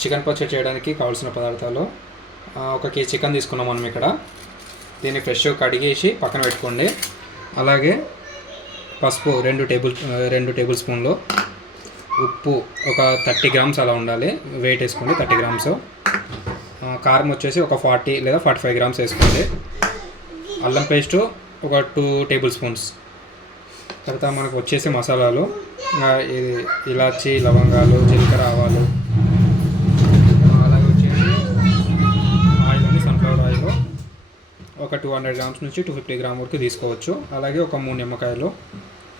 Chicken పచ్చడి చేయడానికి కావాల్సిన పదార్థాలు, ఒక కేజీ చికెన్ తీసుకున్నాం మనం ఇక్కడ. దీన్ని ఫ్రెష్గా కడిగేసి పక్కన పెట్టుకోండి. అలాగే పసుపు 2 టేబుల్ స్పూన్లు, ఉప్పు ఒక 30 గ్రామ్స్ అలా ఉండాలి, వెయిట్ వేసుకోండి 30 గ్రామ్స్. కారం వచ్చేసి ఒక 40 లేదా 45 గ్రామ్స్ వేసుకోండి. అల్లం పేస్టు ఒక 2 టేబుల్ స్పూన్స్. తర్వాత మనకు వచ్చేసి మసాలాలు, ఇది ఇలాచి, లవంగాలు, జీలకర్ర, ఆవాలు. అలాగే వచ్చేసి ఆయిల్ అని సన్ఫ్లవర్ ఆయిల్ ఒక 200 గ్రామ్స్ నుంచి 250 గ్రామ్ వరకు తీసుకోవచ్చు. అలాగే ఒక 3 నిమ్మకాయలు.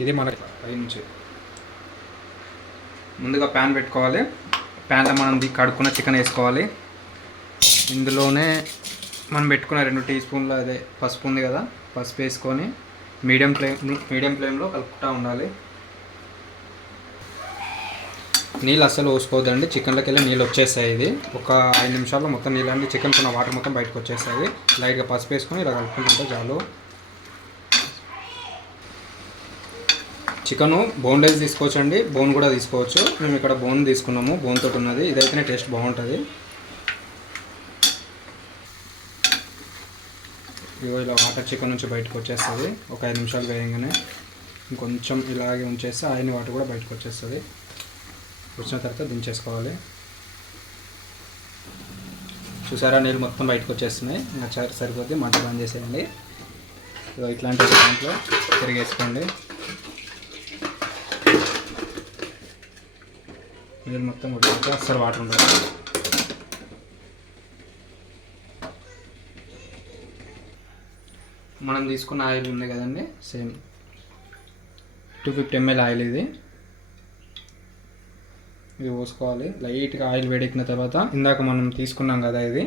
ఇది మనకి పైనుంచి ముందుగా ప్యాన్ పెట్టుకోవాలి. ప్యాన్లో మనం కడుక్కున్న చికెన్ వేసుకోవాలి. ఇందులోనే మనం పెట్టుకున్న 2 టీ స్పూన్ల అదే పసుపు ఉంది కదా, పసుపు వేసుకొని మీడియం ఫ్లేమ్లో కలుపుతూ ఉండాలి. నీళ్ళు అస్సలు పోసుకోవద్దండి, చికెన్లోకి వెళ్ళి నీళ్ళు వచ్చేస్తాయి. ఇది ఒక 5 నిమిషాల్లో మొత్తం నీళ్ళండి చికెన్ ఉన్న వాటర్ మొత్తం బయటకు వచ్చేస్తాయి. లైట్గా పసుపు వేసుకొని ఇలా కలుపుకుంటుంటే చాలు. చికెను బోన్లెస్ తీసుకోవచ్చండి, బోన్ కూడా తీసుకోవచ్చు. మేము ఇక్కడ బోన్ తీసుకున్నాము, బోన్ తోటి ఉన్నది. ఇదైతేనే టేస్ట్ బాగుంటుంది. ఇగో ఇలా వాటర్ చికెన్ నుంచి బయటకు వచ్చేస్తుంది. ఒక 5 నిమిషాలు వేయగానే ఇంకొంచెం ఇలాగే ఉంచేస్తే ఆయన వాటర్ కూడా బయటకు వచ్చేస్తుంది. వచ్చిన తర్వాత దించేసుకోవాలి. చూసారా, నీళ్ళు మొత్తం బయటకు వచ్చేస్తున్నాయి. ఇంకా సరిపోద్ది, మంట బంద్ చేసేయండి. ఇట్లాంటి దాంట్లో తిరిగేసుకోండి. నీళ్ళు మొత్తం ఉడికితే అస్సలు వాటర్ ఉండదు. మనం తీసుకున్న ఆయిల్ ఉంది కదండి, సేమ్ 250 ml ఆయిల్. ఇది పోసుకోవాలి. లైట్గా ఆయిల్ వేడెక్కిన తర్వాత ఇందాక మనం తీసుకున్నాం కదా ఇది,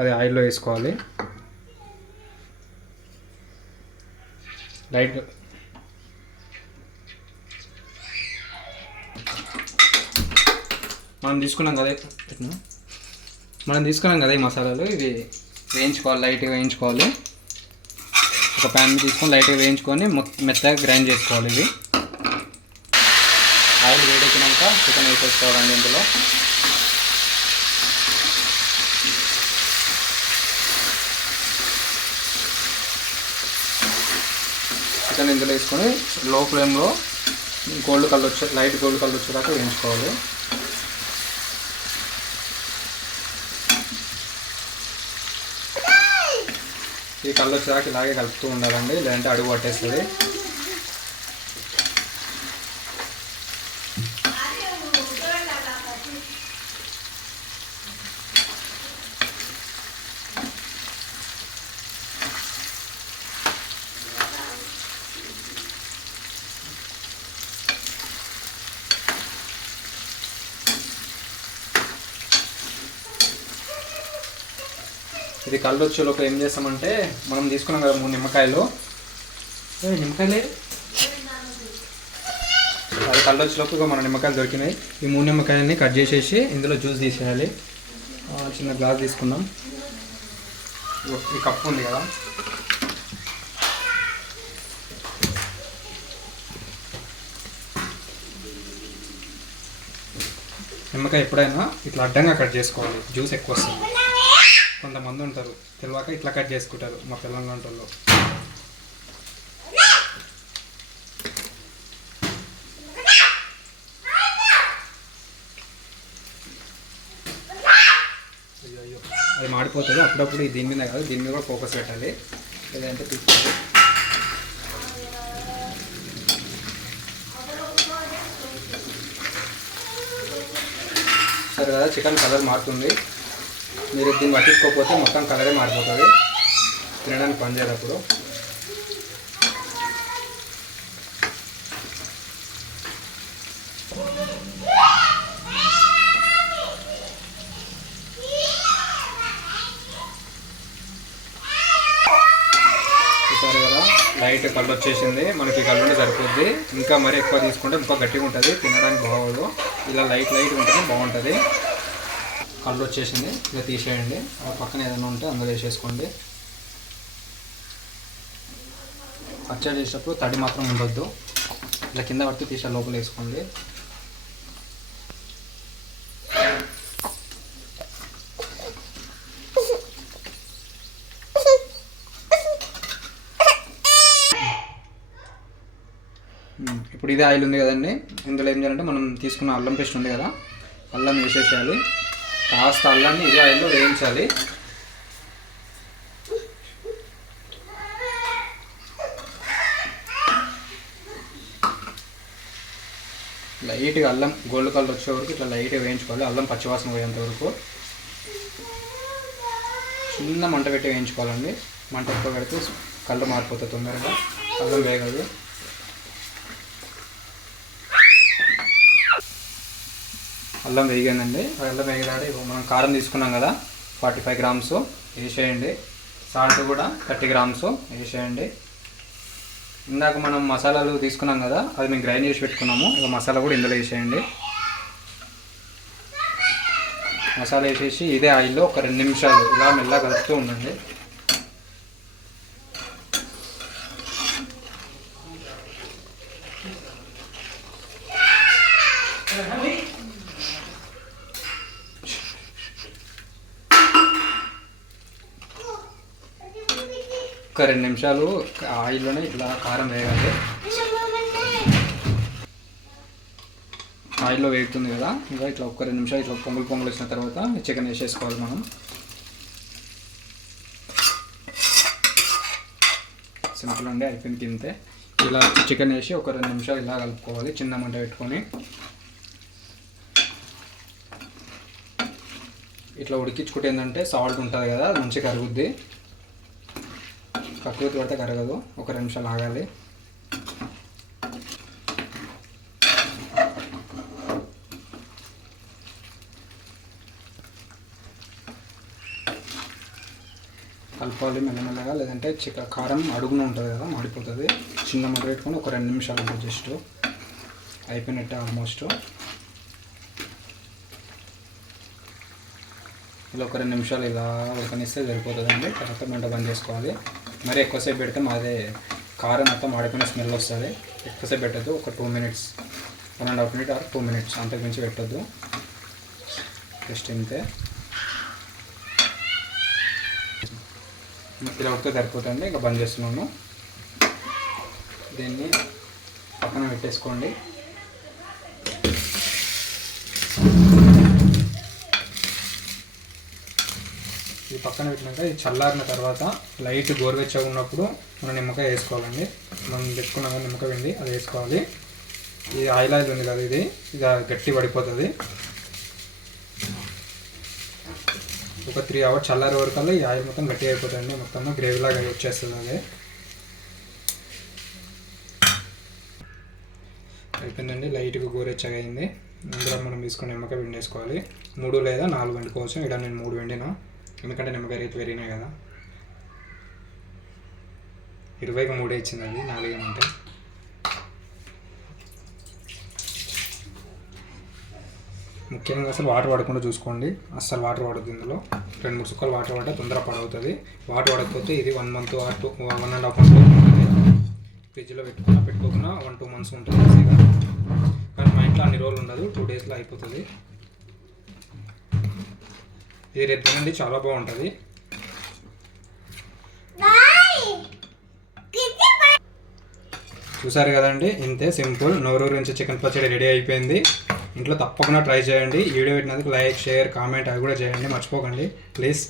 అది ఆయిల్లో వేసుకోవాలి. లైట్ మనం తీసుకున్నాం కదా ఈ మసాలాలు, ఇవి వేయించుకోవాలి, లైట్గా వేయించుకోవాలి. ఒక ప్యాన్ తీసుకొని లైట్గా వేయించుకొని మెత్తగా గ్రైండ్ చేసుకోవాలి. ఇది ఆయిల్ వేడెక్కినాక చికెన్ వేసేసుకోవాలండి. ఇందులో చికెన్ ఇందులో వేసుకొని లో ఫ్లేమ్లో లైట్ గోల్డ్ కలర్ వచ్చేదాకా వేయించుకోవాలి. ఈ కళ్ళు వచ్చేదాకా ఇలాగే కలుపుతూ ఉండాలండి, లేదంటే అడుగు పట్టేస్తుంది. ఇది కళ్ళు వచ్చేలోపు ఏం చేస్తామంటే, మనం తీసుకున్నాం కదా 3 నిమ్మకాయలు, అది కళ్ళు వచ్చేలోపు మన నిమ్మకాయలు దొరికినాయి. ఈ 3 నిమ్మకాయలని కట్ చేసేసి ఇందులో జ్యూస్ తీసేయాలి. చిన్న గ్లాస్ తీసుకుందాం. ఈ కప్పు ఉంది కదా, నిమ్మకాయ ఎప్పుడైనా ఇట్లా అడ్డంగా కట్ చేసుకోవాలి, జ్యూస్ ఎక్కువ వస్తుంది. కొంతమంది ఉంటారు తెలియక ఇట్లా కట్ చేసుకుంటారు, మా తెలంగాణ వాళ్ళు. అయ్యో అది మాడిపోతుంది. అప్పుడప్పుడు దీని మీద కాదు, దీని మీద కూడా ఫోకస్ పెట్టాలి, లేదంటే తీసుకోవాలి. సరే కదా, చికెన్ కలర్ మారుతుంది. మీరు దీన్ని పట్టించుకోకపోతే మొత్తం కలరే మారిపోతుంది తినడానికి పనిచేయనప్పుడు. చూసారు కదా, లైట్ కళ్ళు వచ్చేసింది. మనకి కళ్ళు సరిపోద్ది. ఇంకా మరీ ఎక్కువ తీసుకుంటే ఇంకా గట్టిగా ఉంటుంది, తినడానికి బాగోదు. ఇలా లైట్ ఉంటేనే బాగుంటుంది. కళ్ళు వచ్చేసింది, ఇలా తీసేయండి. పక్కన ఏదైనా ఉంటే అందులో వేసేసుకోండి. పచ్చడి చేసేటప్పుడు తడి మాత్రం ఉండొద్దు, ఇలా కింద పడితే తీసే లోపల వేసుకోండి. ఇప్పుడు ఇదే ఆయిల్ ఉంది కదండి, ఇందులో ఏం చేయాలంటే మనం తీసుకున్న అల్లం పేస్ట్ ఉంది కదా, అల్లం వేసేసేయాలి. కాస్త అల్లాన్ని ఇదే ఆయిల్లో వేయించాలి. లైట్గా అల్లం గోల్డ్ కలర్ వచ్చే వరకు ఇట్లా లైట్గా వేయించుకోవాలి. అల్లం పచ్చివాసన పోయేంత వరకు చిన్న మంట పెట్టి వేయించుకోవాలండి. మంట ఎక్కువ పెడితే కలర్ మారిపోతుంది తొందరగా, అల్లం వేగదు. అల్లం వేగందండి. అల్లం వేగదాడే మనం కారం తీసుకున్నాం కదా 45 గ్రామ్స్ వేసేయండి. సాల్ట్ కూడా 30 గ్రామ్స్ వేసేయండి. ఇందాక మనం మసాలాలు తీసుకున్నాం కదా, అది మేము గ్రైండ్ చేసి పెట్టుకున్నాము. ఇక మసాలా కూడా ఇందులో వేసేయండి. మసాలా వేసేసి ఇదే ఆయిల్లో ఒక 2 నిమిషాలు ఇలా మెల్లగా కలుపుతూ ఉండండి. ఒక 2 నిమిషాలు ఆయిల్లోనే ఇట్లా కారం వేయాలి. ఆయిల్లో వేగుతుంది కదా, ఇంకా ఇట్లా ఒక 2 నిమిషాలు ఇట్లా పొంగులు వచ్చిన తర్వాత చికెన్ వేసేసుకోవాలి మనం. సింపుల్ అండి, అయిపోయింది ఇంతే. ఇలా చికెన్ వేసి ఒక 2 నిమిషాలు ఇలా కలుపుకోవాలి చిన్న మంట పెట్టుకొని. ఇట్లా ఉడికించుకుంటే ఏంటంటే సాల్ట్ ఉంటుంది కదా, అది మంచిగా కరుగుద్ది. కక్కుర్తి పడితే కరగదు, ఒక 2 నిమిషాలు ఆగాలి. కలపాలి మెల్లమెల్లగా, లేదంటే కారం అడుగున ఉంటుంది కదా, మాడిపోతుంది. చిన్న మంట పెట్టుకొని ఒక 2 నిమిషాలు ఉంటుంది. జస్ట్ అయిపోయినట్టే ఆల్మోస్ట్. ఇలా ఒక 2 నిమిషాలు ఇలా ఉడకనిస్తే సరిపోతుందండి. తర్వాత మంట బంద్ చేసుకోవాలి. మరి ఎక్కువసేపు పెడితే మాదే కారం మొత్తం మాడిపోయిన స్మెల్ వస్తుంది. ఎక్కువసేపు పెట్టద్దు, ఒక 2 మినిట్స్, 1.5 మినిట్ ఆర్ 2 మినిట్స్, అంతకు మించి పెట్టద్దు. జస్ట్ ఇంతే. ఇలా ఉడితే సరిపోతుంది. ఇంకా బంద్ చేస్తున్నాను. దీన్ని పక్కన పెట్టేసుకోండి. ఇది పక్కన పెట్టినాక ఇది చల్లారిన తర్వాత లైట్ గోరువెచ్చగా ఉన్నప్పుడు మనం నిమ్మకాయ వేసుకోవాలండి. మనం పెట్టుకున్నాక నిమ్మకాయ పిండి అది వేసుకోవాలి. ఇది ఆయిల్ ఉంది కదా, ఇది గట్టి పడిపోతుంది. ఒక 3 అవర్స్ చల్లారే వరకల్లా ఈ ఆయిల్ మొత్తం గట్టి అయిపోతుంది. మొత్తం గ్రేవీ లాగా వచ్చేస్తుంది. అదే అయిపోయిందండి. లైట్గా గోరెచ్చగా అయింది. అందులో మనం తీసుకుని నిమ్మకాయ పిండి వేసుకోవాలి. 3 లేదా 4 వండుకోవచ్చు. ఇక్కడ నేను 3 వండినా, ఎందుకంటే నిమ్మకాయ రేటు పెరిగినాయి కదా. 20కి 3 ఇచ్చింది, అది 4 అంటే. ముఖ్యంగా అసలు వాటర్ పడకుండా చూసుకోండి. అస్సలు వాటర్ పడద్దు ఇందులో. 2-3 చుక్కలు వాటర్ పడ్డా తొందర పడవుతుంది. వాటర్ పడకపోతే ఇది 1 మంత్ ఆర్ 1.5 మంత్ ఉంటుంది. ఫ్రిడ్జ్లో పెట్టుకోకుండా 1-2 మంత్స్ ఉంటుంది ఈజీగా. కానీ మా ఇంట్లో అన్ని రోజులు ఉండదు, 2 డేస్లో అయిపోతుంది. ఇది రేపు తినండి, చాలా బాగుంటుంది. చూసారు కదండి, ఇంతే సింపుల్ నోరూరించి చికెన్ పచ్చడి రెడీ అయిపోయింది. ఇంట్లో తప్పకుండా ట్రై చేయండి. ఈ వీడియో పెట్టినందుకు లైక్, షేర్, కామెంట్ అవి కూడా చేయండి, మర్చిపోకండి ప్లీజ్.